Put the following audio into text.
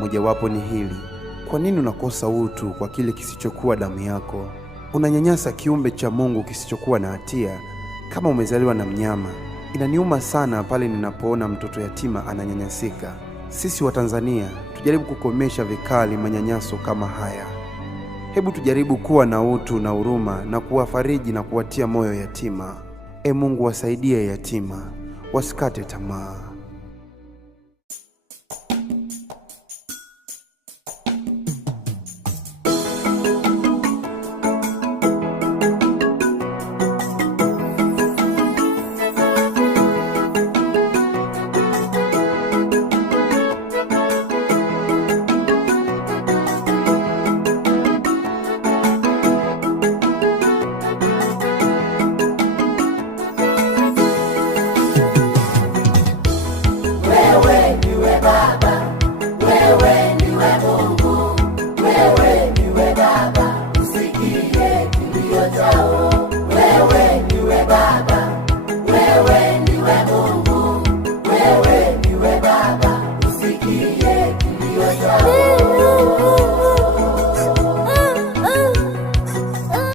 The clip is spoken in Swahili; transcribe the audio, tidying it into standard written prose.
Mojawapo ni hili: kwa nini unakosa utu kwa kile kisichokuwa damu yako? Unanyanyasa kiumbe cha Mungu kisichokuwa na hatia kama umezaliwa na mnyama. Inaniuma sana pale ninapoona mtoto yatima ananyanyasika. Sisi wa Tanzania tujaribu kukomesha vikali manyanyaso kama haya. Hebu tujaribu kuwa na utu na huruma na kuwafariji na kuwatia moyo yatima. Mungu wasaidie yatima, wasikate tamaa.